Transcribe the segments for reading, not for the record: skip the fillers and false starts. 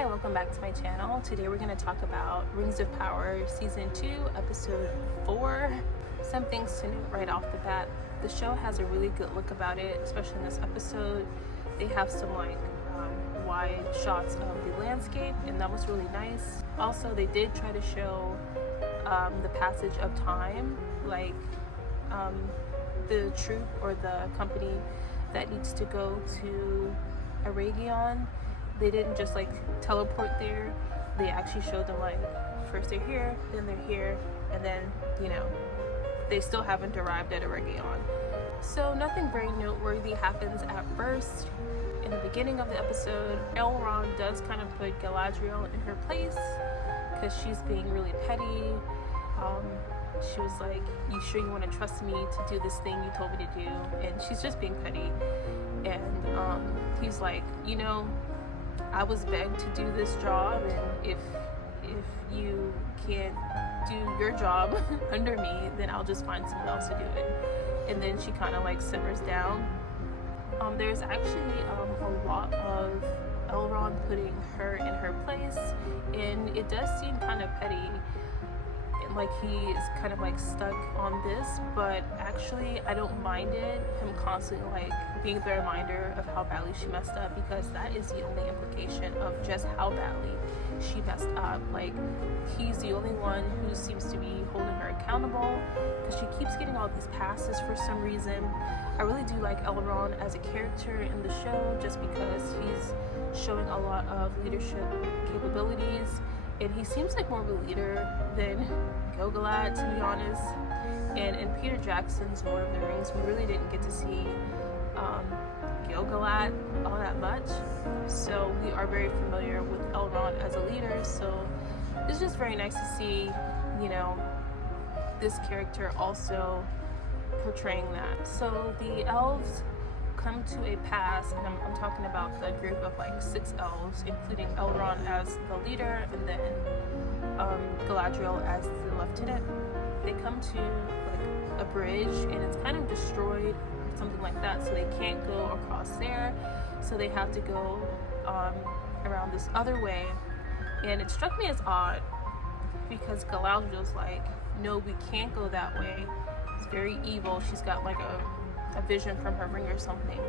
Hi, welcome back to my channel. Today we're going to talk about Rings of Power Season 2, Episode 4. Some things to note right off the bat. The show has a really good look about it, especially in this episode. They have some wide shots of the landscape, and that was really nice. Also, they did try to show the passage of time, the troop or the company that needs to go to Eregion. They didn't just teleport there. They actually showed them first they're here, then they're here, and then they still haven't arrived at Eregion. So nothing very noteworthy happens at first. In the beginning of the episode, Elrond does kind of put Galadriel in her place because she's being really petty. She was like, "You sure you want to trust me to do this thing you told me to do?" And she's just being petty. And he's like, I was begged to do this job, and if you can't do your job under me, then I'll just find someone else to do it. And then she kind of simmers down. There's actually a lot of Elrond putting her in her place, and it does seem kind of petty, and he is kind of stuck on this, but actually I don't mind it, him constantly being the reminder of how badly she messed up, because that is the only implication of just how badly she messed up. He's the only one who seems to be holding her accountable, because she keeps getting all these passes for some reason. I really do like Elrond as a character in the show, just because he's showing a lot of leadership capabilities, and he seems like more of a leader than Gil-galad, to be honest. And in Peter Jackson's Lord of the Rings, we really didn't get to see Gil-galad all that much, so we are very familiar with Elrond as a leader. So it's just very nice to see this character also portraying that. So the elves come to a pass, and I'm talking about the group of 6 elves, including Elrond as the leader, and then Galadriel as the lieutenant. They come to a bridge, and it's kind of destroyed, something like that, so they can't go across there, so they have to go around this other way. And it struck me as odd, because Galadriel's like, "No, we can't go that way. It's very evil." She's got a vision from her ring or something.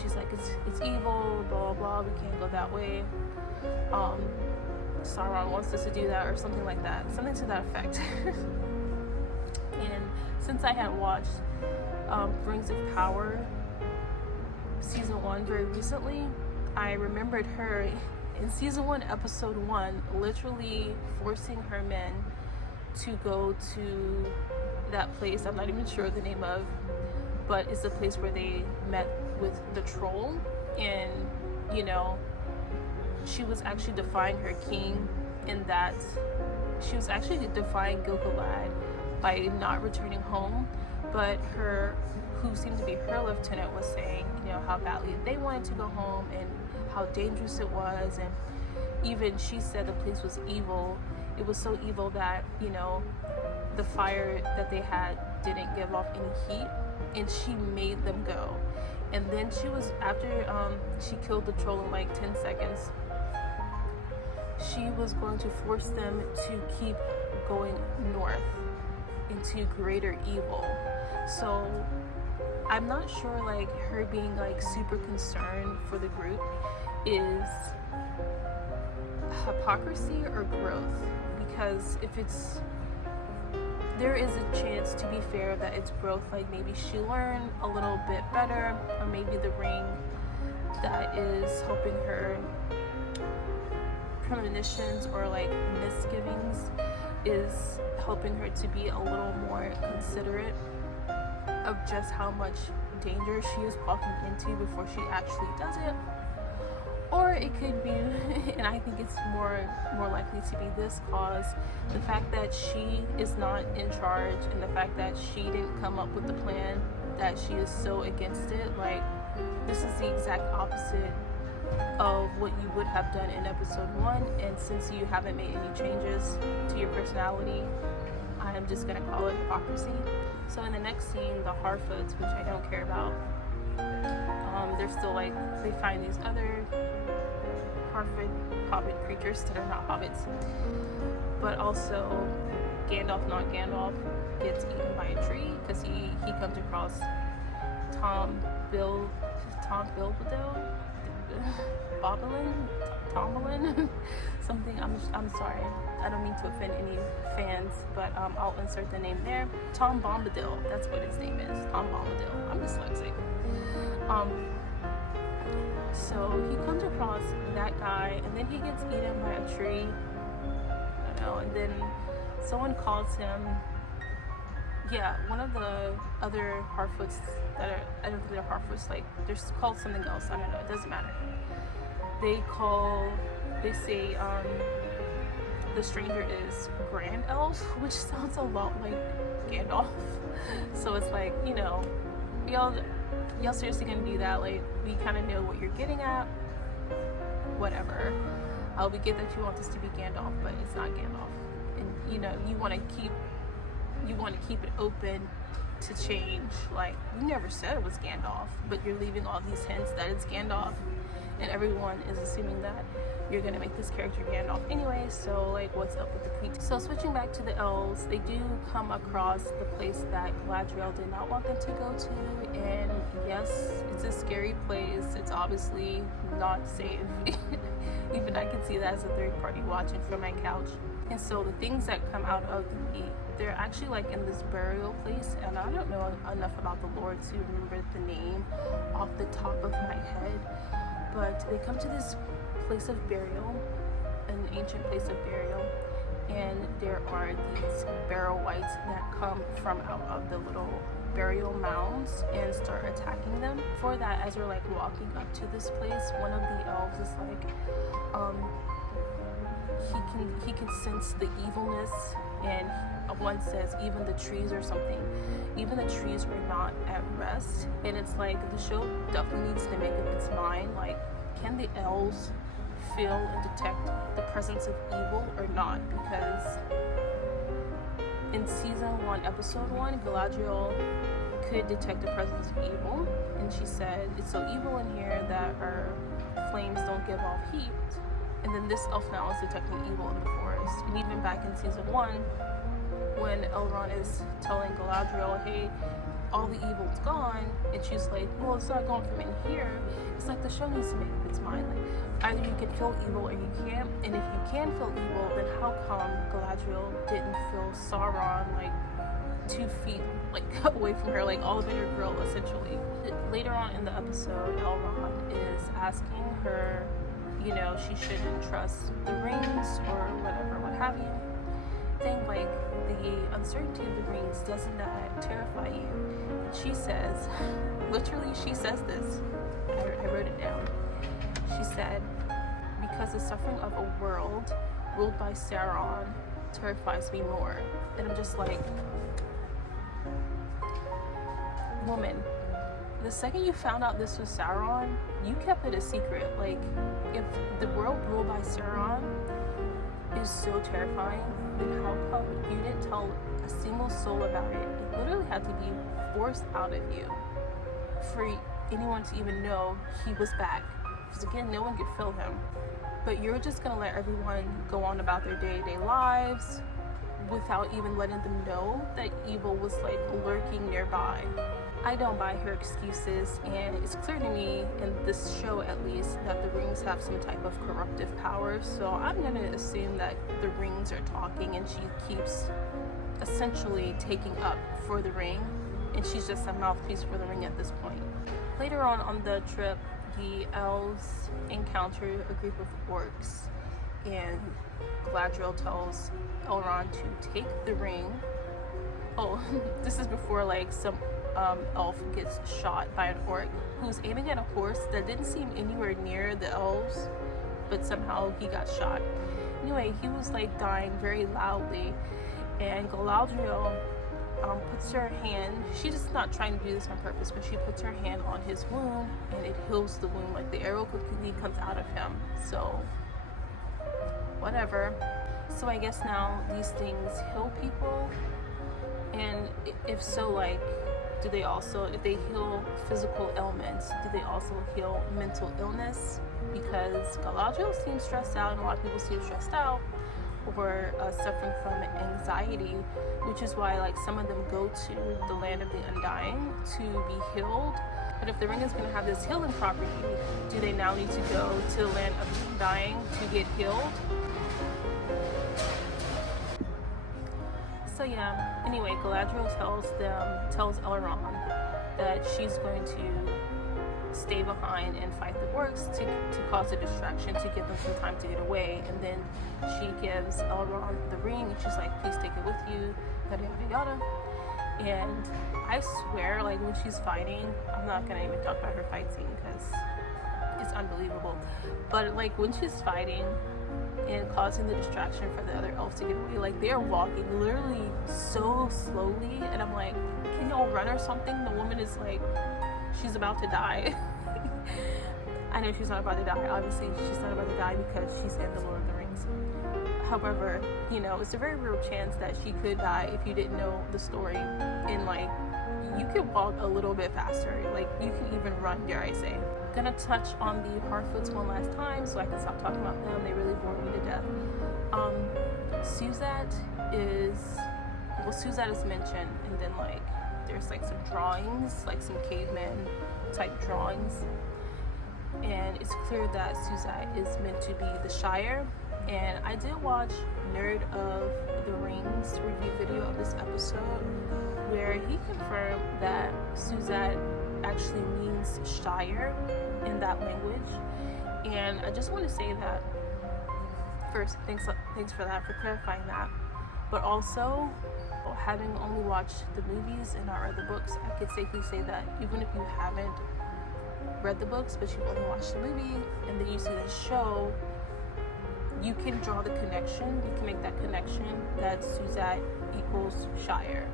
She's like, it's evil, blah blah blah, we can't go that way. Sauron wants us to do that, or something like that, something to that effect. And since I had watched Rings of Power Season 1 very recently, I remembered her in Season 1, Episode 1, literally forcing her men to go to that place I'm not even sure the name of, but it's the place where they met with the troll. And she was actually defying her king, in that she was actually defying Gil-galad by not returning home, but who seemed to be her lieutenant was saying how badly they wanted to go home and how dangerous it was. And even she said the place was evil. It was so evil that the fire that they had didn't give off any heat, and she made them go. And then she was, after she killed the troll in 10 seconds, she was going to force them to keep going north into greater evil. So I'm not sure her being super concerned for the group is hypocrisy or growth, because there is a chance, to be fair, that it's growth. Maybe she learned a little bit better, or maybe the ring that is helping her premonitions or misgivings is helping her to be a little more considerate of just how much danger she is walking into before she actually does it. Or it could be, and I think it's more likely to be this cause, the fact that she is not in charge, and the fact that she didn't come up with the plan, that she is so against it. This is the exact opposite of what you would have done in Episode 1, and since you haven't made any changes to your personality, I'm just gonna call it hypocrisy. So in the next scene, the Harfoots, which I don't care about, they're still they find these other hobbit creatures that are not hobbits. But also, Gandalf, not Gandalf, gets eaten by a tree because he comes across Tom Bombadil, Tomlin, something. I'm sorry. I don't mean to offend any fans, but I'll insert the name there. Tom Bombadil. That's what his name is. Tom Bombadil. I'm dyslexic. So he comes across that guy, and then he gets eaten by a tree. I don't know. And then someone calls him. Yeah, one of the other Harfoots that are, I don't think they're Harfoots, like, they're called something else, I don't know, it doesn't matter. They say, the stranger is Grand Elf, which sounds a lot like Gandalf. So it's like, you know, y'all seriously gonna do that? Like, we kind of know what you're getting at. Whatever. We get that you want this to be Gandalf, but it's not Gandalf. And, you know, you want to keep it open to change. Like, you never said it was Gandalf, but you're leaving all these hints that it's Gandalf, and everyone is assuming that you're gonna make this character Gandalf anyway. So, like, what's up with the pretense? So, switching back to the elves, they do come across the place that Galadriel did not want them to go to, and yes, it's a scary place. It's obviously not safe. Even I can see that as a third party watching from my couch. And so the things that come out of they're actually like in this burial place, and I don't know enough about the lore to remember the name off the top of my head, but they come to this place of burial, an ancient place of burial, and there are these barrow wights that come from out of the little burial mounds and start attacking them. For that, as we're like walking up to this place, one of the elves is like, he can sense the evilness, and one says even the trees or something, even the trees were not at rest. And it's like the show definitely needs to make up its mind, like, can the elves feel and detect the presence of evil or not? Because in season 1, episode 1, Galadriel could detect the presence of evil, and she said it's so evil in here that our flames don't give off heat. And then this elf now is detecting evil in the forest. And even back in season 1, when Elrond is telling Galadriel, hey, all the evil's gone, and she's like, well, it's not gone from in here. It's like the show needs to make up its mind. Like, either you can feel evil or you can't. And if you can feel evil, then how come Galadriel didn't feel Sauron like 2 feet like away from her, like all of her grill essentially? Later on in the episode, Elrond is asking her, you know, she shouldn't trust the rings or whatever, what have you. Thing like the uncertainty of the rings, doesn't that terrify you? And she says, literally, she says this. I wrote it down. She said, because the suffering of a world ruled by Sauron terrifies me more. And I'm just like, woman, the second you found out this was Sauron, you kept it a secret. Like, if the world ruled by Sauron is so terrifying, then how come you didn't tell a single soul about it? It literally had to be forced out of you for anyone to even know he was back. Because again, no one could feel him. But you're just gonna let everyone go on about their day-to-day lives without even letting them know that evil was like lurking nearby. I don't buy her excuses, and it's clear to me, in this show at least, that the rings have some type of corruptive power. So I'm gonna assume that the rings are talking, and she keeps essentially taking up for the ring, and she's just a mouthpiece for the ring at this point. Later on the trip, the elves encounter a group of orcs, and Galadriel tells Elrond to take the ring. Oh, this is before like some elf gets shot by an orc who's aiming at a horse that didn't seem anywhere near the elves, but somehow he got shot. Anyway, he was like dying very loudly, and Galadriel puts her hand, she's not trying to do this on purpose, but she puts her hand on his wound, and it heals the wound. Like, the arrow completely comes out of him. So whatever. So I guess now these things heal people, and if so, like, do they also, if they heal physical ailments, do they also heal mental illness? because Galadriel seems stressed out, and a lot of people seem stressed out or suffering from anxiety, which is why like some of them go to the land of the Undying to be healed. But if the ring is going to have this healing property, do they now need to go to the land of the Undying to get healed? So yeah, anyway, Galadriel tells Elrond that she's going to stay behind and fight the orcs to cause a distraction, to give them some time to get away. And then she gives Elrond the ring, and she's like, please take it with you, yada yada yada. And I swear, like, when she's fighting, I'm not gonna even talk about her fight scene because it's unbelievable, but like when she's fighting and causing the distraction for the other elves to get away, like they're walking literally so slowly, and I'm like, can y'all run or something? The woman is like, she's about to die. I know she's not about to die. Obviously, she's not about to die because she's in the Lord of the Rings. However, you know, it's a very real chance that she could die if you didn't know the story. And like, you could walk a little bit faster. Like, you can even run, dare I say. Gonna touch on the Harfoots one last time so I can stop talking about them. They really bore me to death. Suzat is mentioned, and then like there's like some drawings, like some caveman type drawings, and it's clear that Suzat is meant to be the Shire. And I did watch Nerd of the Rings review video of this episode where he confirmed that Suzat actually means Shire in that language. And I just want to say that first, thanks for that, for clarifying that. But also, having only watched the movies and not read the books, I could safely say that even if you haven't read the books but you've only watched the movie and then you see the show, you can draw the connection, you can make that connection that Suzat equals Shire.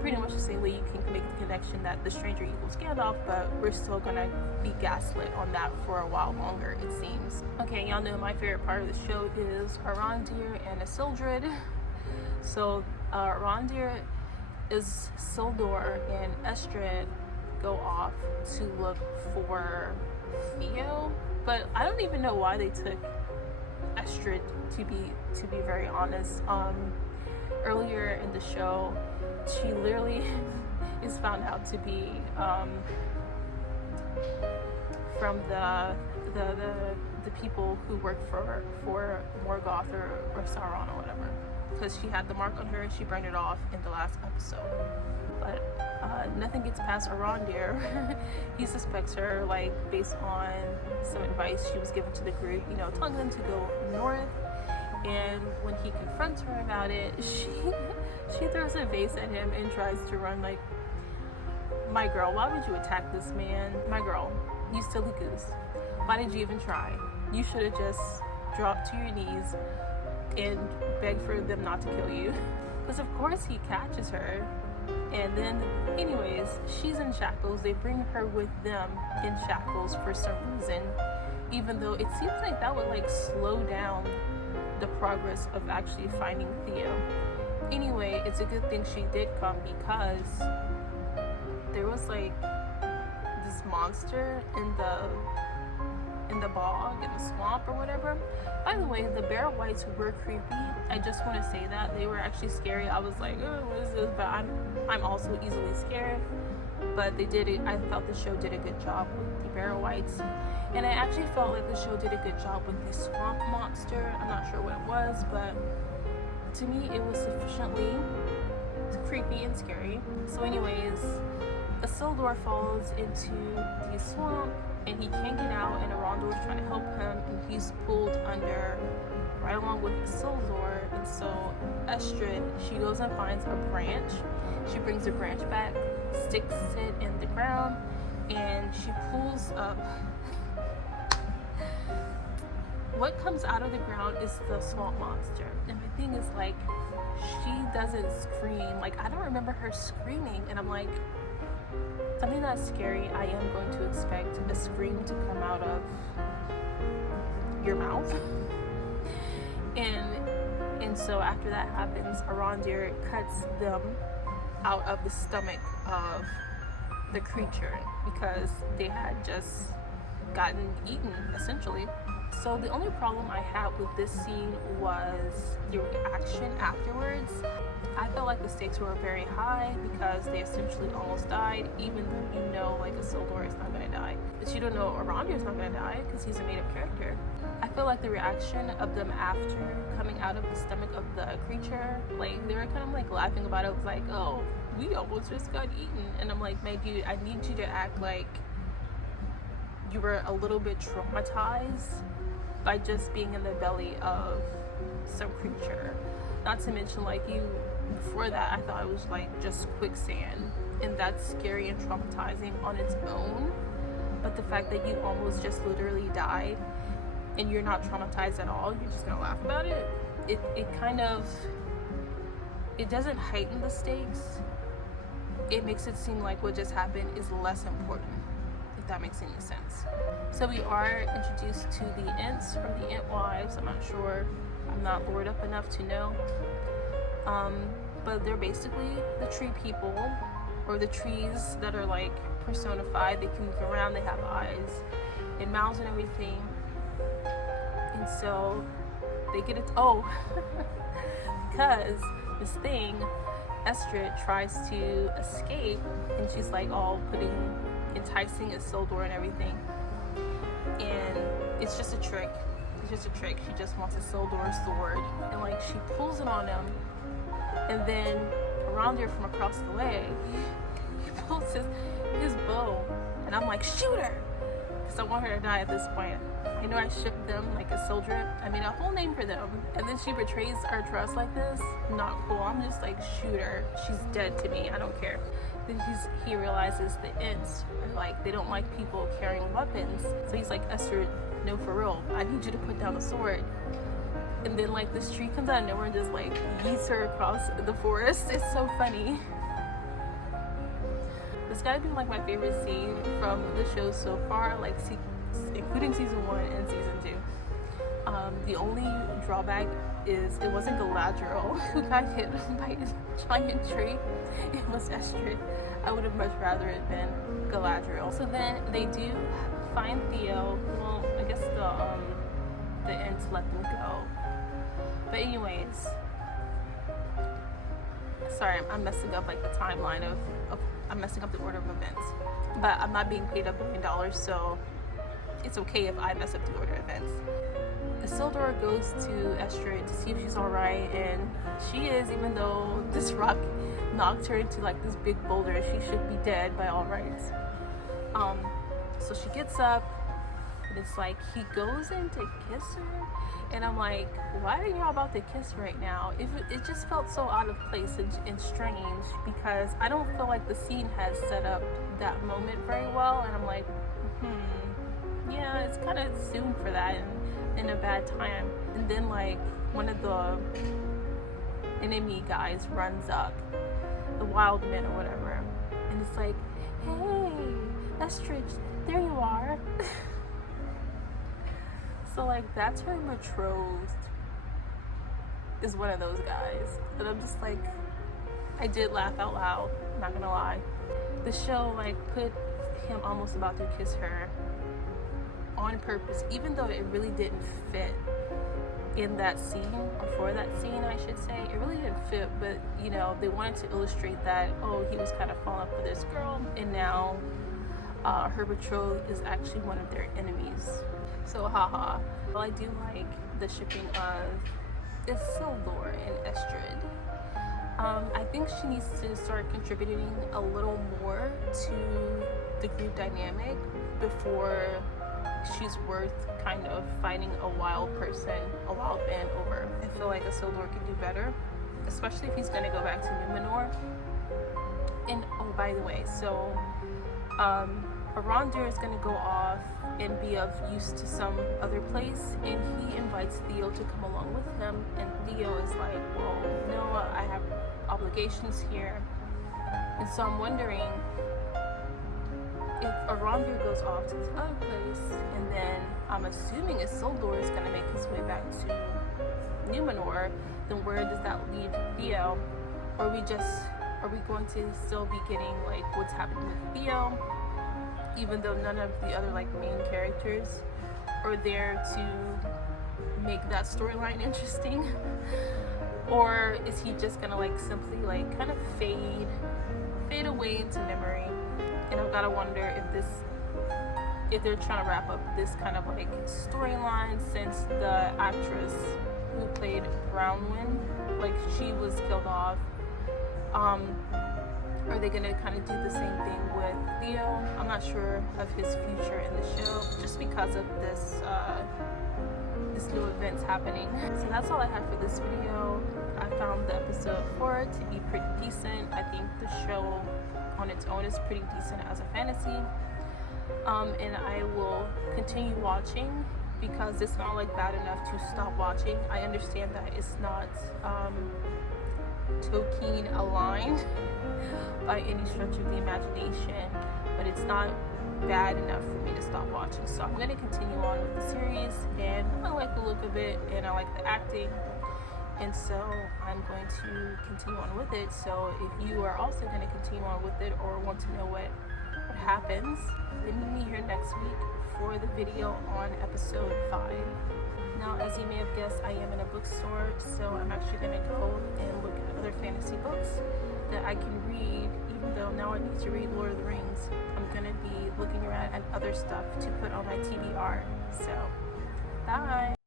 Pretty much the same way you can make the connection that the stranger equals Gandalf, but we're still gonna be gaslit on that for a while longer, it seems. Okay, y'all know my favorite part of the show is Arondir and Isildur. So Arondir is Isildur and Estrid go off to look for Theo, but I don't even know why they took Estrid, to be very honest. Earlier in the show, she literally is found out to be from the people who work for Morgoth or Sauron or whatever, because she had the mark on her and she burned it off in the last episode. But nothing gets past Arondir. He suspects her, like, based on some advice she was given to the group, you know, telling them to go north. And when he confronts her about it, she throws a vase at him and tries to run. Like, my girl, why would you attack this man? My girl, you silly goose. Why did you even try? You should have just dropped to your knees and begged for them not to kill you. Because of course he catches her. And then, anyways, she's in shackles. They bring her with them in shackles for some reason, even though it seems like that would like slow down the progress of actually finding Theo. Anyway, it's a good thing she did come, because there was like this monster in the bog, in the swamp or whatever. By the way, the Bear Whites were creepy. I just want to say that they were actually scary. I was like, oh, what is this? But I'm also easily scared. But they did it. I felt the show did a good job with the Bear Whites, and I actually felt like the show did a good job with the swamp monster. I'm not sure what it was, but to me it was sufficiently creepy and scary. So anyways, Isildur falls into the swamp and he can't get out, and Arondir is trying to help him, and he's pulled under right along with Isildur. And so Estrid, she goes and finds a branch. She brings the branch back, sticks it in the ground, and she pulls up. What comes out of the ground is the swamp monster. And the thing is, like, she doesn't scream. Like, I don't remember her screaming, and I'm like, something that's scary, I am going to expect a scream to come out of your mouth. And so after that happens, Arondir cuts them out of the stomach of the creature, because they had just gotten eaten, essentially. So the only problem I had with this scene was the reaction afterwards. I felt like the stakes were very high because they essentially almost died, even though you know like Isildur is not gonna die. But you don't know Arondir is not gonna die because he's a made-up character. I feel like the reaction of them after coming out of the stomach of the creature, like they were kind of like laughing about it. It was like, oh, we almost just got eaten. And I'm like, my dude, I need you to act like you were a little bit traumatized by just being in the belly of some creature. Not to mention, like, you, before that, I thought it was like just quicksand, and that's scary and traumatizing on its own. But the fact that you almost just literally died and you're not traumatized at all, you're just gonna laugh about it, it kind of, it doesn't heighten the stakes. It makes it seem like what just happened is less important, if that makes any sense. So we are introduced to the Ents from the Entwives. I'm not sure, I'm not lured up enough to know. But they're basically the tree people, or the trees that are like personified. They can move around, they have eyes and mouths and everything. And so they get it, oh, because this thing, Estrid, tries to escape, and she's like all enticing Isildur and everything. And it's just a trick. It's just a trick. She just wants Isildur's sword, and like she pulls it on him, and then Arondir from across the way, he pulls his bow, and I'm like, shoot her, because I want her to die at this point. I know I shipped them like Isildur. I made a whole name for them, and then she betrays our trust like this. Not cool. I'm just like, shoot her. She's dead to me. I don't care. Then he realizes the Ents are like, they don't like people carrying weapons. So he's like, Esther, no, for real, I need you to put down a sword. And then like this tree comes out of nowhere and just like yeets her across the forest. It's so funny. This gotta be like my favorite scene from the show so far, like including season 1 and season 2. The only drawback is it wasn't Galadriel who got hit by a giant tree. It was Estrid. I would have much rather it been Galadriel. So then they do find Theo. Well, I guess the Ents let them go. But anyways, sorry, I'm messing up like the timeline of I'm messing up the order of events. But I'm not being paid $1 billion, so it's okay if I mess up the order of events. Isildur goes to Estrid to see if she's alright, and she is, even though this rock knocked her into like this big boulder. She should be dead by all rights. So she gets up, and it's like he goes in to kiss her, and I'm like, why are y'all about to kiss right now? It just felt so out of place and strange, because I don't feel like the scene has set up that moment very well, and I'm like, yeah, it's kind of soon for that, and in a bad time. And then like one of the enemy guys runs up, the wild men or whatever, and it's like, hey, Estrid, there you are. So like that's her betrothed, is one of those guys. And I'm just like, I did laugh out loud, I'm not gonna lie. The show like put him almost about to kiss her on purpose, even though it really didn't fit in that scene, or for that scene I should say. It really didn't fit, but you know, they wanted to illustrate that, oh, he was kind of falling for this girl, and now her betrothed is actually one of their enemies. So haha. Well, I do like the shipping of Isildur and Estrid. I think she needs to start contributing a little more to the group dynamic before she's worth kind of fighting a wild man over. I feel like Isildur could do better, especially if he's gonna go back to Numenor. And oh, by the way, so Arondir is gonna go off and be of use to some other place, and he invites Theo to come along with him, and Theo is like, well, no, I have obligations here. And so I'm wondering if Arondir goes off to this other place, and then I'm assuming Isildur is gonna make his way back to Numenor, then where does that leave Theo? Or are we going to still be getting like what's happening with Theo, even though none of the other like main characters are there to make that storyline interesting? Or is he just gonna like simply like kind of fade away into memory? And I've gotta wonder if they're trying to wrap up this kind of like storyline, since the actress who played Brownwind, like she was killed off. Are they gonna kind of do the same thing with Theo? I'm not sure of his future in the show, just because of this new events happening. So that's all I had for this video. I found the episode 4 to be pretty decent. I think the show on its own is pretty decent as a fantasy. And I will continue watching, because it's not like bad enough to stop watching. I understand that it's not Tolkien aligned by any stretch of the imagination, but it's not bad enough for me to stop watching. So I'm going to continue on with the series, and I like the look of it and I like the acting, and so I'm going to continue on with it. So if you are also going to continue on with it or want to know what happens, then meet me here next week for the video on episode 5. Now, as you may have guessed, I am in a bookstore, so I'm actually going to go and look at other fantasy books that I can read. Even though now I need to read Lord of the Rings, I'm going to be looking around at other stuff to put on my TBR. So, bye!